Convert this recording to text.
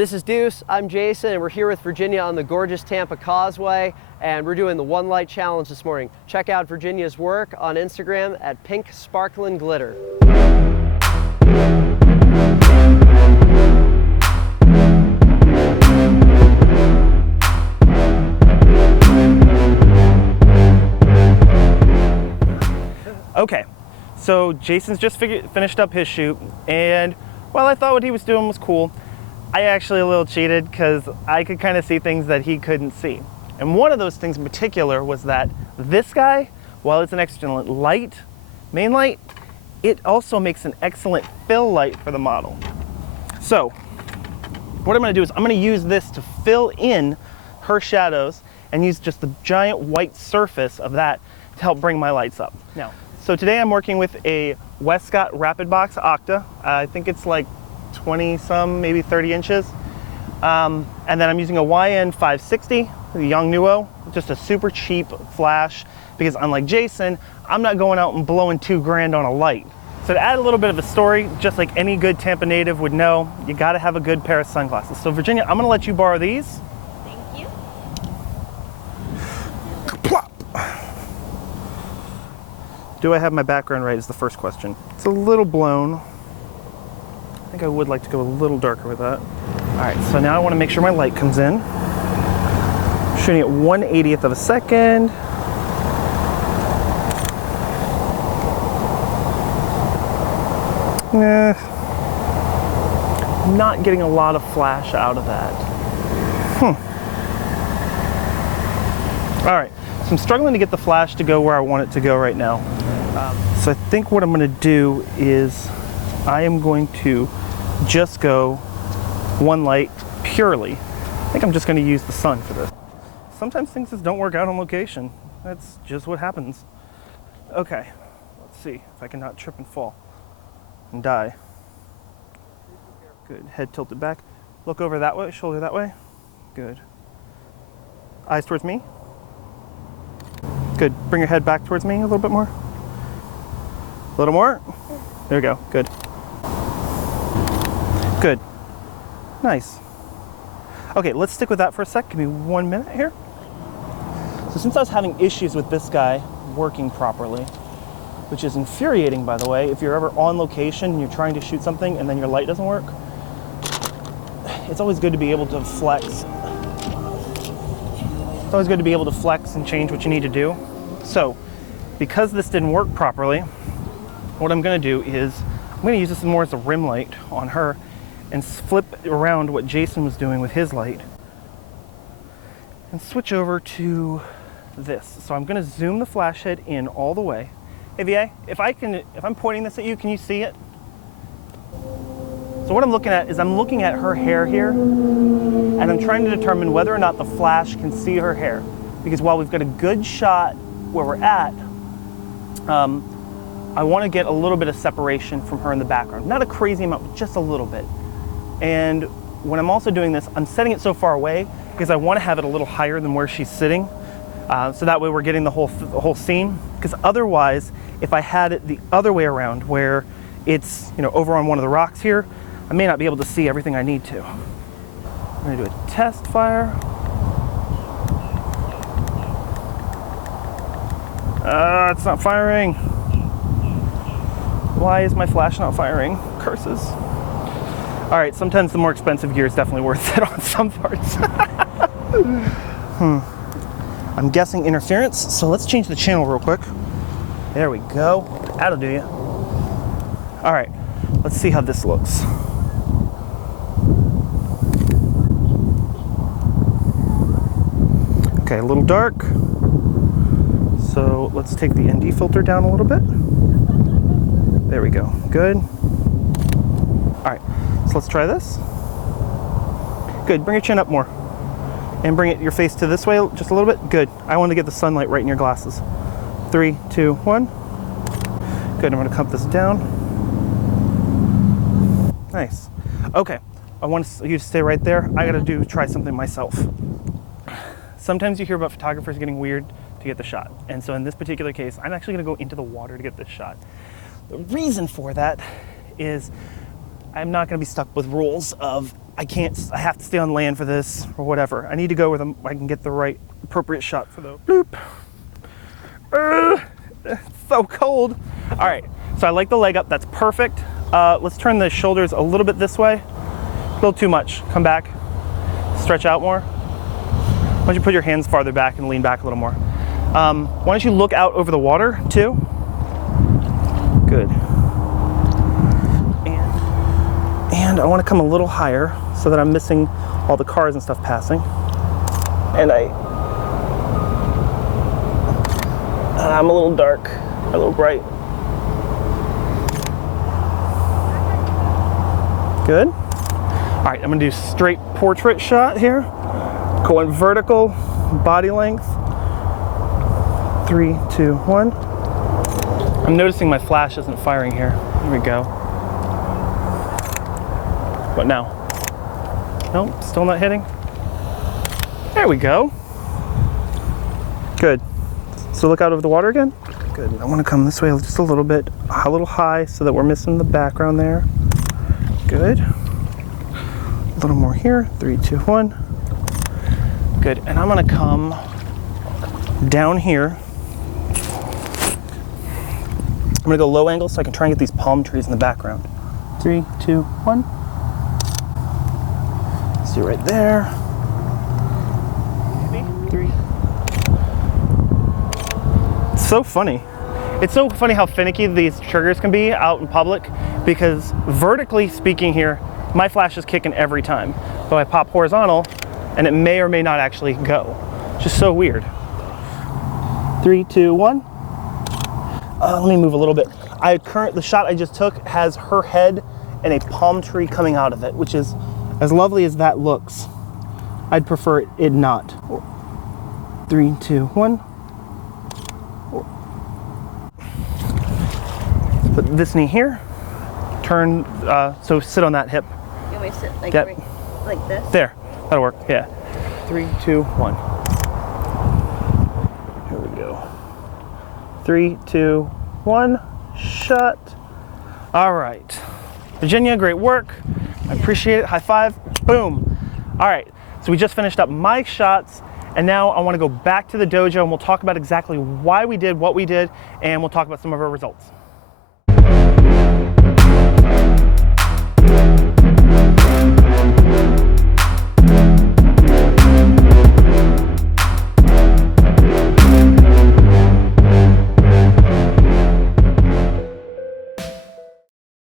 This is Deuce, I'm Jason, and we're here with Virginia on the gorgeous Tampa Causeway, and we're doing the One Light Challenge this morning. Check out Virginia's work on Instagram at Pink Sparklin' Glitter. Okay, so Jason's just finished up his shoot, and while I thought what he was doing was cool, I actually a little cheated because I could kind of see things that he couldn't see. And one of those things in particular was that this guy, while it's an excellent light, main light, it also makes an excellent fill light for the model. So what I'm going to do is I'm going to use this to fill in her shadows and use just the giant white surface of that to help bring my lights up. Now, so today I'm working with a Westcott Rapid Box Octa. I think it's like 20 some, maybe 30 inches. And then I'm using a YN560, the Young Nuo, just a super cheap flash, because unlike Jason, I'm not going out and blowing $2 on a light. So to add a little bit of a story, just like any good Tampa native would know, you gotta have a good pair of sunglasses. So Virginia, I'm gonna let you borrow these. Thank you. Plop. Do I have my background right is the first question. It's a little blown. I think I would like to go a little darker with that. All right, so now I want to make sure my light comes in. Shooting at 1/80th of a second. I'm not getting a lot of flash out of that. All right, so I'm struggling to get the flash to go where I want it to go right now. So I think what I'm going to do is I am going to just go one light purely. I think I'm just going to use the sun for this. Sometimes things just don't work out on location. That's just what happens. Okay, let's see if I can not trip and fall and die. Good, head tilted back. Look over that way, shoulder that way. Good. Eyes towards me. Good, bring your head back towards me a little bit more. A little more. There we go, good. Good. Nice. Okay, let's stick with that for a sec. Give me 1 minute here. So since I was having issues with this guy working properly, which is infuriating, by the way, if you're ever on location and you're trying to shoot something and then your light doesn't work, it's always good to be able to flex. It's always good to be able to flex and change what you need to do. So, because this didn't work properly, what I'm going to do is I'm going to use this more as a rim light on her and flip around what Jason was doing with his light and switch over to this. So I'm going to zoom the flash head in all the way. Hey VA, if I'm pointing this at you, can you see it? So what I'm looking at is I'm looking at her hair here, and I'm trying to determine whether or not the flash can see her hair. Because while we've got a good shot where we're at, I want to get a little bit of separation from her in the background. Not a crazy amount, but just a little bit. And when I'm also doing this, I'm setting it so far away because I want to have it a little higher than where she's sitting. So that way we're getting the whole scene. Because otherwise, if I had it the other way around, where it's over on one of the rocks here, I may not be able to see everything I need to. I'm going to do a test fire. It's not firing. Why is my flash not firing? Curses. All right, sometimes the more expensive gear is definitely worth it on some parts. I'm guessing interference, so let's change the channel real quick. There we go. That'll do you. All right, let's see how this looks. Okay, a little dark. So let's take the ND filter down a little bit. There we go, good. All right, so let's try this. Good, bring your chin up more. And bring your face to this way just a little bit. Good, I want to get the sunlight right in your glasses. 3, 2, 1. Good, I'm gonna cup this down. Nice. Okay, I want you to stay right there. I gotta try something myself. Sometimes you hear about photographers getting weird to get the shot. And so in this particular case, I'm actually gonna go into the water to get this shot. The reason for that is I'm not gonna be stuck with rules of I have to stay on land for this or whatever. I need to go where I can get the right appropriate shot for the bloop. It's so cold. All right, so I like the leg up, that's perfect. Let's turn the shoulders a little bit this way. A little too much, come back, stretch out more. Why don't you put your hands farther back and lean back a little more. Why don't you look out over the water too? Good. And I want to come a little higher so that I'm missing all the cars and stuff passing. And I'm a little dark, a little bright. Good. All right, I'm gonna do straight portrait shot here. Going vertical, body length. 3, 2, 1. I'm noticing my flash isn't firing here. Here we go. What now? Nope, still not hitting. There we go. Good. So look out over the water again. Good. I want to come this way just a little bit, a little high so that we're missing the background there. Good. A little more here. 3, 2, 1. Good. And I'm going to come down here. I'm going to go low angle so I can try and get these palm trees in the background. 3, 2, 1. See right there. 3. It's so funny. It's so funny how finicky these triggers can be out in public, because vertically speaking here, my flash is kicking every time. But I pop horizontal and it may or may not actually go. It's just so weird. 3, 2, 1. Let me move a little bit. The shot I just took has her head and a palm tree coming out of it, which is as lovely as that looks. I'd prefer it not. 3, 2, 1. Put this knee here. Turn, so sit on that hip. You want me to sit like, Yep. right, like this? There, that'll work, yeah. 3, 2, 1. Here we go. 3, 2, 1, shut. All right. Virginia, great work. I appreciate it, high five, boom. All right, so we just finished up my shots, and now I wanna go back to the dojo and we'll talk about exactly why we did what we did, and we'll talk about some of our results.